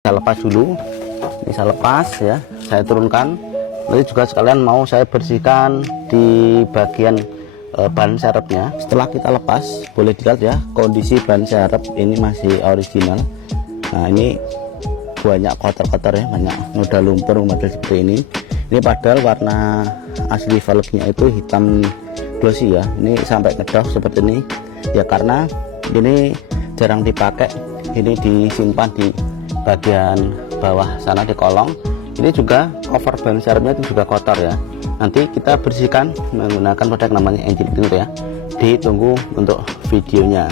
Saya lepas dulu, ini saya lepas ya, saya turunkan. Nanti juga sekalian mau saya bersihkan di bagian ban serepnya. Setelah kita lepas, boleh dilihat ya, kondisi ban serep ini masih original. Nah, ini banyak kotor-kotor ya, banyak noda lumpur model seperti ini. Ini padahal warna asli velgnya itu hitam glossy ya, ini sampai ngedok seperti ini ya, karena ini jarang dipakai. Ini disimpan di bagian bawah sana di kolong. Ini juga cover ban serepnya itu juga kotor ya, nanti kita bersihkan menggunakan produk namanya engine cleaner ya. Ditunggu untuk videonya.